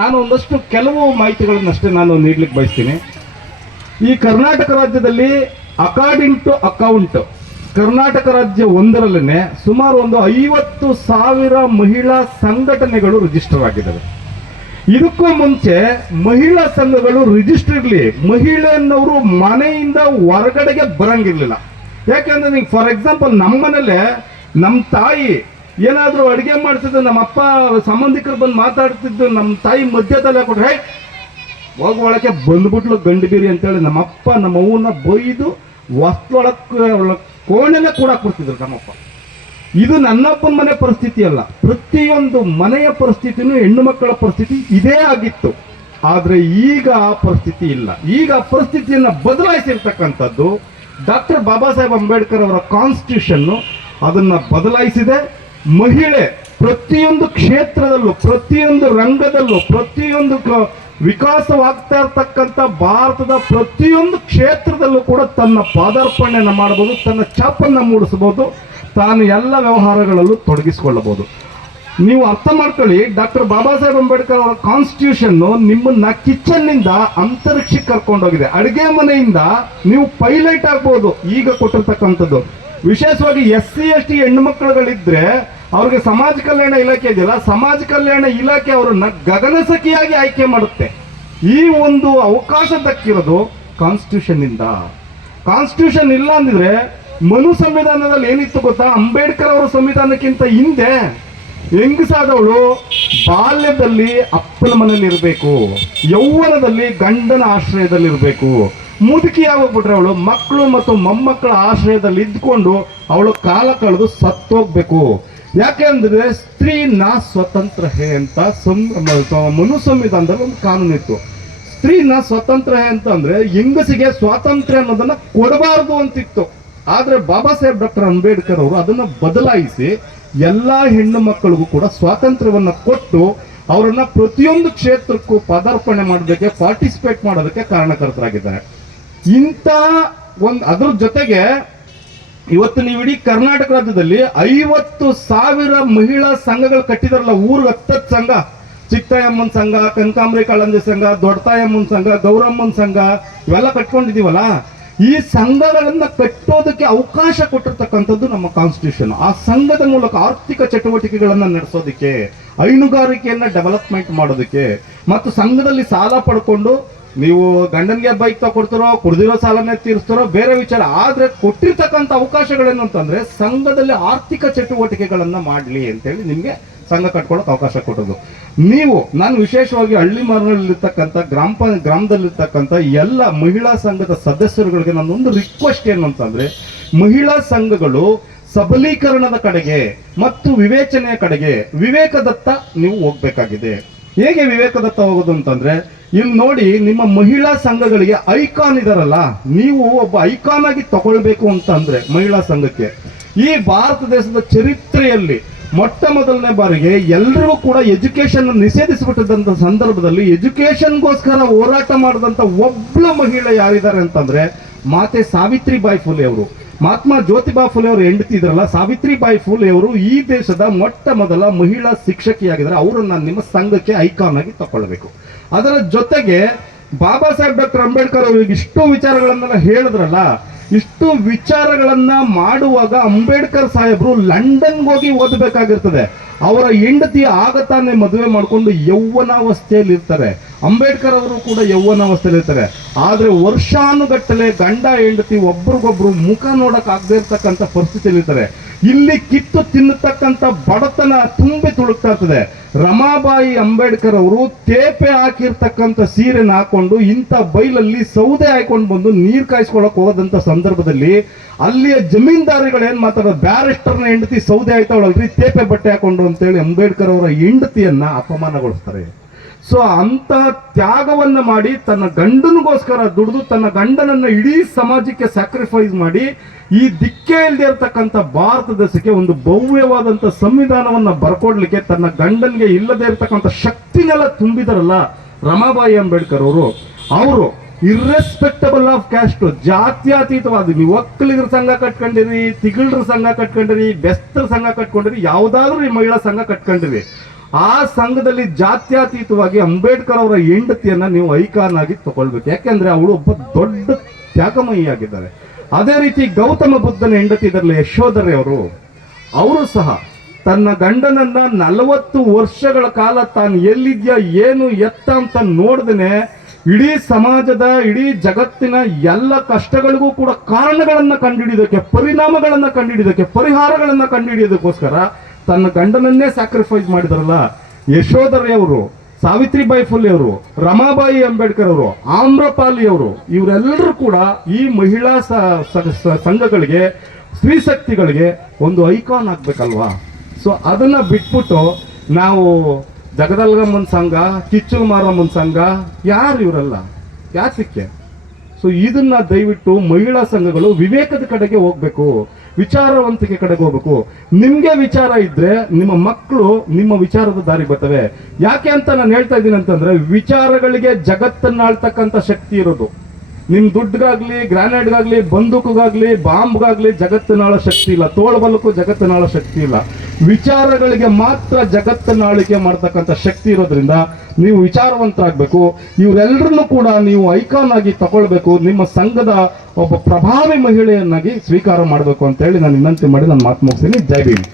ನಾನು ಒಂದಷ್ಟು ಕೆಲವು ಮಾಹಿತಿಗಳನ್ನಷ್ಟೇ ನಾನು ನೀಡಲಿಕ್ಕೆ ಬಯಸ್ತೀನಿ. ಈ ಕರ್ನಾಟಕ ರಾಜ್ಯದಲ್ಲಿ ಅಕಾರ್ಡಿಂಗ್ ಟು ಅಕೌಂಟ್ ಕರ್ನಾಟಕ ರಾಜ್ಯ ಒಂದರಲ್ಲೇ ಸುಮಾರು ಒಂದು 50,000 ಮಹಿಳಾ ಸಂಘಟನೆಗಳು ರಿಜಿಸ್ಟರ್ ಆಗಿದ್ದಾವೆ. ಇದಕ್ಕೂ ಮುಂಚೆ ಮಹಿಳಾ ಸಂಘಗಳು ರಿಜಿಸ್ಟರ್ ಇರಲಿ, ಮಹಿಳೆಯನ್ನವರು ಮನೆಯಿಂದ ಹೊರಗಡೆಗೆ ಬರಂಗಿರ್ಲಿಲ್ಲ. ಯಾಕೆಂದ್ರೆ ನೀವು ಫಾರ್ ಎಕ್ಸಾಂಪಲ್ ನಮ್ಮನೇಲೆ ನಮ್ಮ ತಾಯಿ ಏನಾದರೂ ಅಡುಗೆ ಮಾಡ್ತಿದ್ದು, ನಮ್ಮ ಅಪ್ಪ ಸಂಬಂಧಿಕರು ಬಂದು ಮಾತಾಡ್ತಿದ್ದು, ನಮ್ಮ ತಾಯಿ ಮಧ್ಯದಲ್ಲಿ ಹಾಕೊಟ್ರೆ ಹೋಗಿ ಒಳಕ್ಕೆ ಬಂದ್ಬಿಟ್ಲು ಗಂಡು ಬೀರಿ ಅಂತೇಳಿ ನಮ್ಮಪ್ಪ ನಮ್ಮ ಅವ್ವನ್ನ ಬೈದು ವಸ್ತ್ರೊಳಕ್ಕೆ ಕೋಣೆನೇ ಕೂಡ ಕೊಡ್ತಿದ್ರು ನಮ್ಮಪ್ಪ. ಇದು ನನ್ನಪ್ಪನ ಮನೆ ಪರಿಸ್ಥಿತಿ ಅಲ್ಲ, ಪ್ರತಿಯೊಂದು ಮನೆಯ ಪರಿಸ್ಥಿತಿನೂ ಹೆಣ್ಣು ಮಕ್ಕಳ ಪರಿಸ್ಥಿತಿ ಇದೇ ಆಗಿತ್ತು. ಆದರೆ ಈಗ ಆ ಪರಿಸ್ಥಿತಿ ಇಲ್ಲ. ಈಗ ಆ ಪರಿಸ್ಥಿತಿಯನ್ನು ಬದಲಾಯಿಸಿರ್ತಕ್ಕಂಥದ್ದು ಡಾಕ್ಟರ್ ಬಾಬಾ ಸಾಹೇಬ್ ಅಂಬೇಡ್ಕರ್ ಅವರ ಕಾನ್ಸ್ಟಿಟ್ಯೂಷನ್ನು ಅದನ್ನು ಬದಲಾಯಿಸಿದೆ. ಮಹಿಳೆ ಪ್ರತಿಯೊಂದು ಕ್ಷೇತ್ರದಲ್ಲೂ, ಪ್ರತಿಯೊಂದು ರಂಗದಲ್ಲೂ, ಪ್ರತಿಯೊಂದು ವಿಕಾಸವಾಗ್ತಾ ಇರ್ತಕ್ಕಂಥ ಭಾರತದ ಪ್ರತಿಯೊಂದು ಕ್ಷೇತ್ರದಲ್ಲೂ ಕೂಡ ತನ್ನ ಪಾದಾರ್ಪಣೆಯನ್ನು ಮಾಡಬಹುದು, ತನ್ನ ಛಾಪನ್ನು ಮೂಡಿಸಬಹುದು, ತಾನು ಎಲ್ಲ ವ್ಯವಹಾರಗಳಲ್ಲೂ ತೊಡಗಿಸಿಕೊಳ್ಳಬಹುದು. ನೀವು ಅರ್ಥ ಮಾಡ್ಕೊಳ್ಳಿ, ಡಾಕ್ಟರ್ ಬಾಬಾ ಸಾಹೇಬ್ ಅಂಬೇಡ್ಕರ್ ಅವರ ಕಾನ್ಸ್ಟಿಟ್ಯೂಷನ್ನು ನಿಮ್ಮನ್ನ ಕಿಚನ್ನಿಂದ ಅಂತರಿಕ್ಷಕ್ಕೆ ಕರ್ಕೊಂಡೋಗಿದೆ. ಅಡುಗೆ ಮನೆಯಿಂದ ನೀವು ಪೈಲಟ್ ಆಗ್ಬೋದು ಈಗ ಕೊಟ್ಟಿರ್ತಕ್ಕಂಥದ್ದು. ವಿಶೇಷವಾಗಿ SC/ST ಹೆಣ್ಣು ಮಕ್ಕಳುಗಳಿದ್ರೆ ಅವ್ರಿಗೆ ಸಮಾಜ ಕಲ್ಯಾಣ ಇಲಾಖೆ ಇದೆಯಲ್ಲ, ಸಮಾಜ ಕಲ್ಯಾಣ ಇಲಾಖೆ ಅವರನ್ನ ಗಗನಸಖಿಯಾಗಿ ಆಯ್ಕೆ ಮಾಡುತ್ತೆ. ಈ ಒಂದು ಅವಕಾಶ ದಕ್ಕಿರೋದು ಕಾನ್ಸ್ಟಿಟ್ಯೂಷನ್ ಇಂದ. ಕಾನ್ಸ್ಟಿಟ್ಯೂಷನ್ ಇಲ್ಲ ಅಂದಿದ್ರೆ ಮನು ಸಂವಿಧಾನದಲ್ಲಿ ಏನಿತ್ತು ಗೊತ್ತಾ? ಅಂಬೇಡ್ಕರ್ ಅವರ ಸಂವಿಧಾನಕ್ಕಿಂತ ಹಿಂದೆ ಹೆಂಗಸಾದವಳು ಬಾಲ್ಯದಲ್ಲಿ ಅಪ್ಪನ ಮನೇಲಿ ಇರಬೇಕು, ಯೌವನದಲ್ಲಿ ಗಂಡನ ಆಶ್ರಯದಲ್ಲಿ ಇರಬೇಕು, ಮುದುಕಿ ಆಗೋಗ್ಬಿಟ್ರೆ ಅವಳು ಮಕ್ಕಳು ಮತ್ತು ಮೊಮ್ಮಕ್ಕಳ ಆಶ್ರಯದಲ್ಲಿ ಇದ್ಕೊಂಡು ಅವಳು ಕಾಲ ಕಳೆದು ಸತ್ತೋಗ್ಬೇಕು. ಯಾಕೆಂದ್ರೆ ಸ್ತ್ರೀನ ಸ್ವತಂತ್ರ ಹೇ ಅಂತ ಮನು ಸಂವಿಧಾನದಲ್ಲಿ ಒಂದು ಕಾನೂನು ಇತ್ತು. ಸ್ತ್ರೀನ ಸ್ವತಂತ್ರ ಹೇ ಅಂತಂದ್ರೆ ಹೆಂಗಸಿಗೆ ಸ್ವಾತಂತ್ರ್ಯ ಅನ್ನೋದನ್ನ ಕೊಡಬಾರದು ಅಂತಿತ್ತು. ಆದ್ರೆ ಬಾಬಾ ಸಾಹೇಬ್ ಡಾಕ್ಟರ್ ಅಂಬೇಡ್ಕರ್ ಅವರು ಅದನ್ನ ಬದಲಾಯಿಸಿ ಎಲ್ಲಾ ಹೆಣ್ಣು ಮಕ್ಕಳಿಗೂ ಕೂಡ ಸ್ವಾತಂತ್ರ್ಯವನ್ನ ಕೊಟ್ಟು ಅವರನ್ನ ಪ್ರತಿಯೊಂದು ಕ್ಷೇತ್ರಕ್ಕೂ ಪದಾರ್ಪಣೆ ಮಾಡೋದಕ್ಕೆ, ಪಾರ್ಟಿಸಿಪೇಟ್ ಮಾಡೋದಕ್ಕೆ ಕಾರಣಕರ್ತರಾಗಿದ್ದಾರೆ. ಇಂಥ ಅದ್ರ ಜೊತೆಗೆ ಇವತ್ತು ನೀವು ಇಡೀ ಕರ್ನಾಟಕ ರಾಜ್ಯದಲ್ಲಿ 50,000 ಮಹಿಳಾ ಸಂಘಗಳು ಕಟ್ಟಿದಾರಲ್ಲ. ಊರಿಗೆ 10 ಸಂಘ, ಚಿಕ್ಕತಾಯಮ್ಮನ ಸಂಘ, ಕನಕಾಂಬರಿ ಕಾಳಂಜಿ ಸಂಘ, ದೊಡ್ಡತಾಯಮ್ಮನ ಸಂಘ, ಗೌರಮ್ಮನ ಸಂಘ, ಇವೆಲ್ಲ ಕಟ್ಕೊಂಡಿದೀವಲ್ಲ. ಈ ಸಂಘಗಳನ್ನ ಕಟ್ಟೋದಕ್ಕೆ ಅವಕಾಶ ಕೊಟ್ಟಿರ್ತಕ್ಕಂಥದ್ದು ನಮ್ಮ ಕಾನ್ಸ್ಟಿಟ್ಯೂಷನ್. ಆ ಸಂಘದ ಮೂಲಕ ಆರ್ಥಿಕ ಚಟುವಟಿಕೆಗಳನ್ನ ನಡೆಸೋದಕ್ಕೆ, ಹೈನುಗಾರಿಕೆಯನ್ನ ಡೆವಲಪ್ಮೆಂಟ್ ಮಾಡೋದಕ್ಕೆ, ಮತ್ತು ಸಂಘದಲ್ಲಿ ಸಾಲ ಪಡ್ಕೊಂಡು ನೀವು ಗಂಡನ್ಗೆ ಬೈಕ್ ತಗೊಡ್ತಾರೋ, ಕುಡ್ದಿರೋ ಸಾಲನೇ ತೀರಿಸ್ತಾರೋ ಬೇರೆ ವಿಚಾರ. ಆದ್ರೆ ಕೊಟ್ಟಿರ್ತಕ್ಕಂಥ ಅವಕಾಶಗಳೇನು ಅಂತಂದ್ರೆ ಸಂಘದಲ್ಲಿ ಆರ್ಥಿಕ ಚಟುವಟಿಕೆಗಳನ್ನ ಮಾಡ್ಲಿ ಅಂತೇಳಿ ನಿಮ್ಗೆ ಸಂಘ ಕಟ್ಕೊಳ್ಳೋಕೆ ಅವಕಾಶ ಕೊಟ್ಟದ್ದು. ನಾನು ವಿಶೇಷವಾಗಿ ಹಳ್ಳಿ ಮಾರ್ನಲ್ಲಿರ್ತಕ್ಕಂಥ ಗ್ರಾಮದಲ್ಲಿರ್ತಕ್ಕಂಥ ಎಲ್ಲ ಮಹಿಳಾ ಸಂಘದ ಸದಸ್ಯರುಗಳಿಗೆ ನನ್ನೊಂದು ರಿಕ್ವೆಸ್ಟ್ ಏನು ಅಂತಂದ್ರೆ, ಮಹಿಳಾ ಸಂಘಗಳು ಸಬಲೀಕರಣದ ಕಡೆಗೆ ಮತ್ತು ವಿವೇಚನೆಯ ಕಡೆಗೆ ವಿವೇಕದತ್ತ ನೀವು ಹೋಗ್ಬೇಕಾಗಿದೆ. ಹೇಗೆ ವಿವೇಕದತ್ತ ಹೋಗೋದು ಅಂತಂದ್ರೆ, ಇಲ್ಲಿ ನೋಡಿ, ನಿಮ್ಮ ಮಹಿಳಾ ಸಂಘಗಳಿಗೆ ಐಕಾನ್ ಇದಾರಲ್ಲ, ನೀವು ಒಬ್ಬ ಐಕಾನ್ ಆಗಿ ತಗೊಳ್ಬೇಕು ಅಂತಂದ್ರೆ ಮಹಿಳಾ ಸಂಘಕ್ಕೆ ಈ ಭಾರತ ದೇಶದ ಚರಿತ್ರೆಯಲ್ಲಿ ಮೊಟ್ಟ ಮೊದಲನೇ ಬಾರಿಗೆ ಎಲ್ರಿಗೂ ಕೂಡ ಎಜುಕೇಶನ್ ನಿಷೇಧಿಸಿಬಿಟ್ಟಿದ್ದಂಥ ಸಂದರ್ಭದಲ್ಲಿ ಎಜುಕೇಶನ್ಗೋಸ್ಕರ ಹೋರಾಟ ಮಾಡಿದಂಥ ಒಬ್ಳು ಮಹಿಳೆ ಯಾರಿದ್ದಾರೆ ಅಂತಂದ್ರೆ ಮಾತೆ ಸಾವಿತ್ರಿಬಾಯಿ ಫುಲೆ ಅವರು. ಮಹಾತ್ಮ ಜ್ಯೋತಿಬಾ ಫುಲೆ ಅವರು ಹೆಂಡತಿ ಇದ್ರಲ್ಲ, ಸಾವಿತ್ರಿಬಾಯಿ ಫುಲೆ ಅವರು ಈ ದೇಶದ ಮೊಟ್ಟ ಮೊದಲ ಮಹಿಳಾ ಶಿಕ್ಷಕಿಯಾಗಿದ್ದಾರೆ. ಅವರನ್ನ ನಿಮ್ಮ ಸಂಘಕ್ಕೆ ಐಕಾನ್ ಆಗಿ ತಗೊಳ್ಬೇಕು. ಅದರ ಜೊತೆಗೆ ಬಾಬಾ ಸಾಹೇಬ್ ಡಾಕ್ಟರ್ ಅಂಬೇಡ್ಕರ್ ಅವರು ಇಷ್ಟು ವಿಚಾರಗಳನ್ನೆಲ್ಲ ಹೇಳಿದ್ರಲ್ಲ, ಇಷ್ಟು ವಿಚಾರಗಳನ್ನ ಮಾಡುವಾಗ ಅಂಬೇಡ್ಕರ್ ಸಾಹೇಬರು ಲಂಡನ್ಗೆ ಹೋಗಿ ಓದಬೇಕಾಗಿರ್ತದೆ. ಅವರ ಹೆಂಡತಿ ಆಗತಾನೆ ಮದುವೆ ಮಾಡಿಕೊಂಡು ಯೌವನಾವಸ್ಥೆಯಲ್ಲಿ ಇರ್ತಾರೆ. ಅಂಬೇಡ್ಕರ್ ಅವರು ಕೂಡ ಯೌವನಾವಸ್ಥೆಯಲ್ಲಿ ಇರ್ತಾರೆ. ಆದ್ರೆ ವರ್ಷಾನುಗಟ್ಟಲೆ ಗಂಡ ಹೆಂಡತಿ ಒಬ್ರಿಗೊಬ್ರು ಮುಖ ನೋಡಕ್ ಆಗದೆ ಇರ್ತಕ್ಕಂಥ ಪರಿಸ್ಥಿತಿಯಲ್ಲಿ ಇರ್ತಾರೆ. ಇಲ್ಲಿ ಕಿತ್ತು ತಿನ್ನತಕ್ಕಂಥ ಬಡತನ ತುಂಬಿ ತುಳುಕ್ತಾ ಇರ್ತದೆ. ರಮಾಬಾಯಿ ಅಂಬೇಡ್ಕರ್ ಅವರು ತೇಪೆ ಹಾಕಿರ್ತಕ್ಕಂಥ ಸೀರೆನ ಹಾಕೊಂಡು ಇಂಥ ಬೈಲಲ್ಲಿ ಸೌದೆ ಹಾಕೊಂಡು ಬಂದು ನೀರು ಕಾಯಿಸ್ಕೊಳಕ್ ಹೋದಂತ ಸಂದರ್ಭದಲ್ಲಿ ಅಲ್ಲಿಯ ಜಮೀನ್ದಾರಿಗಳು ಏನ್ ಮಾತಾಡೋದು, ಬ್ಯಾರಿಸ್ಟರ್ನ ಹೆಂಡತಿ ಸೌದೆ ಆಯ್ತಾವಳಲ್ರಿ ತೇಪೆ ಬಟ್ಟೆ ಹಾಕೊಂಡು ಅಂತೇಳಿ ಅಂಬೇಡ್ಕರ್ ಅವರ ಹೆಂಡತಿಯನ್ನ ಅಪಮಾನಗೊಳಿಸ್ತಾರೆ. ಸೊ ಅಂತಹ ತ್ಯಾಗವನ್ನ ಮಾಡಿ ತನ್ನ ಗಂಡನಿಗೋಸ್ಕರ ದುಡಿದು ತನ್ನ ಗಂಡನನ್ನ ಇಡೀ ಸಮಾಜಕ್ಕೆ ಸ್ಯಾಕ್ರಿಫೈಸ್ ಮಾಡಿ ಈ ದಿಕ್ಕೇ ಇಲ್ಲದೆ ಇರತಕ್ಕಂಥ ಭಾರತ ದೇಶಕ್ಕೆ ಒಂದು ಭವ್ಯವಾದಂಥ ಸಂವಿಧಾನವನ್ನ ಬರ್ಕೊಡ್ಲಿಕ್ಕೆ ತನ್ನ ಗಂಡನಿಗೆ ಇಲ್ಲದೆ ಇರತಕ್ಕಂಥ ಶಕ್ತಿನೆಲ್ಲ ತುಂಬಿದಾರಲ್ಲ ರಮಾಬಾಯಿ ಅಂಬೇಡ್ಕರ್ ಅವರು ಇರ್ರೆಸ್ಪೆಕ್ಟಬಲ್ ಆಫ್ ಕ್ಯಾಸ್ಟ್, ಜಾತ್ಯತೀತವಾದ, ನೀವು ಒಕ್ಕಲಿಗರ ಸಂಘ ಕಟ್ಕೊಂಡಿರಿ, ತಿಗಳರ ಸಂಘ ಕಟ್ಕೊಂಡಿರಿ, ಬೆಸ್ತರ ಸಂಘ ಕಟ್ಕೊಂಡಿರಿ, ಯಾವುದಾದ್ರೂ ಈ ಮಹಿಳಾ ಸಂಘ ಕಟ್ಕೊಂಡಿರಿ, ಆ ಸಂಘದಲ್ಲಿ ಜಾತ್ಯತೀತವಾಗಿ ಅಂಬೇಡ್ಕರ್ ಅವರ ಹೆಂಡತಿಯನ್ನ ನೀವು ಐಕಾನ್ ಆಗಿ ತಗೊಳ್ಬೇಕು. ಯಾಕೆಂದ್ರೆ ಅವಳು ಒಬ್ಬ ದೊಡ್ಡ ತ್ಯಾಗಮಯಿಯಾಗಿದ್ದಾರೆ. ಅದೇ ರೀತಿ ಗೌತಮ ಬುದ್ಧನ ಹೆಂಡತಿ ಇದರಲ್ಲಿ ಯಶೋಧರೆ ಅವರು ಸಹ ತನ್ನ ಗಂಡನನ್ನ 40 ವರ್ಷಗಳ ಕಾಲ ತಾನು ಎಲ್ಲಿದ್ಯಾ ಏನು ಎತ್ತ ಅಂತ ನೋಡ್ದೇನೆ ಇಡೀ ಸಮಾಜದ ಇಡೀ ಜಗತ್ತಿನ ಎಲ್ಲ ಕಷ್ಟಗಳಿಗೂ ಕೂಡ ಕಾರಣಗಳನ್ನ ಕಂಡುಹಿಡಿಯೋದಕ್ಕೆ, ಪರಿಣಾಮಗಳನ್ನ ಕಂಡುಹಿಡಿಯೋದಕ್ಕೆ, ಪರಿಹಾರಗಳನ್ನ ಕಂಡುಹಿಡಿಯೋದಕ್ಕೋಸ್ಕರ ತನ್ನ ಗಂಡನನ್ನೇ ಸ್ಯಾಕ್ರಿಫೈಸ್ ಮಾಡಿದಾರಲ್ಲ ಯಶೋಧರೆ ಅವರು, ಸಾವಿತ್ರಿಬಾಯಿ ಫುಲೆ ಅವರು, ರಮಾಬಾಯಿ ಅಂಬೇಡ್ಕರ್ ಅವರು, ಆಮ್ರಪಾಲಿ ಅವರು, ಇವರೆಲ್ಲರೂ ಕೂಡ ಈ ಮಹಿಳಾ ಸಂಘಗಳಿಗೆ, ಸ್ತ್ರೀ ಶಕ್ತಿಗಳಿಗೆ ಒಂದು ಐಕಾನ್ ಆಗ್ಬೇಕಲ್ವಾ. ಸೊ ಅದನ್ನ ಬಿಟ್ಬಿಟ್ಟು ನಾವು ಜಗದಲ್ಗಮ್ಮನ ಸಂಘ, ಕಿಚ್ಚು ಮಾರಮ್ಮನ ಸಂಘ, ಯಾರು ಇವರೆಲ್ಲ ಯಾತಕ್ಕೆ? ಸೊ ಇದನ್ನ ದಯವಿಟ್ಟು ಮಹಿಳಾ ಸಂಘಗಳು ವಿವೇಕದ ಕಡೆಗೆ ಹೋಗ್ಬೇಕು, ವಿಚಾರವಂತಿಕೆ ಕಡೆಗೆ ಹೋಗ್ಬೇಕು. ನಿಮ್ಗೆ ವಿಚಾರ ಇದ್ರೆ ನಿಮ್ಮ ಮಕ್ಕಳು ನಿಮ್ಮ ವಿಚಾರದ ದಾರಿ ಬರ್ತವೆ. ಯಾಕೆ ಅಂತ ನಾನು ಹೇಳ್ತಾ ಇದ್ದೀನಿ ಅಂತಂದ್ರೆ, ವಿಚಾರಗಳಿಗೆ ಜಗತ್ತನ್ನ ಆಳ್ತಕ್ಕಂಥ ಶಕ್ತಿ ಇರೋದು. ನಿಮ್ ದುಡ್ಡುಗಾಗ್ಲಿ, ಗ್ರಾನೈಡ್ಗಾಗ್ಲಿ, ಬಂದೂಕುಗಾಗ್ಲಿ, ಬಾಂಬ್ಗಾಗ್ಲಿ ಜಗತ್ತನ್ನಾಳೋ ಶಕ್ತಿ ಇಲ್ಲ. ತೋಳ್ಬಲಕ್ಕೂ ಜಗತ್ತನ್ನಾಳೋ ಶಕ್ತಿ ಇಲ್ಲ. ವಿಚಾರಗಳಿಗೆ ಮಾತ್ರ ಜಗತ್ತನ್ನ ಆಳಿಕೆ ಮಾಡ್ತಕ್ಕಂಥ ಶಕ್ತಿ ಇರೋದ್ರಿಂದ ನೀವು ವಿಚಾರವಂತರಾಗಬೇಕು. ಇವರೆಲ್ಲರನ್ನು ಕೂಡ ನೀವು ಐಕಾನ್ ಆಗಿ ತಗೊಳ್ಬೇಕು. ನಿಮ್ಮ ಸಂಘದ ಒಬ್ಬ ಪ್ರಭಾವಿ ಮಹಿಳೆಯನ್ನಾಗಿ ಸ್ವೀಕಾರ ಮಾಡಬೇಕು ಅಂತ ಹೇಳಿ ನಾನು ವಿನಂತಿ ಮಾಡಿ ನಾನು ಮಾತು ಮುಗಿಸ್ತೀನಿ. ಜೈ ಭೀಮ್.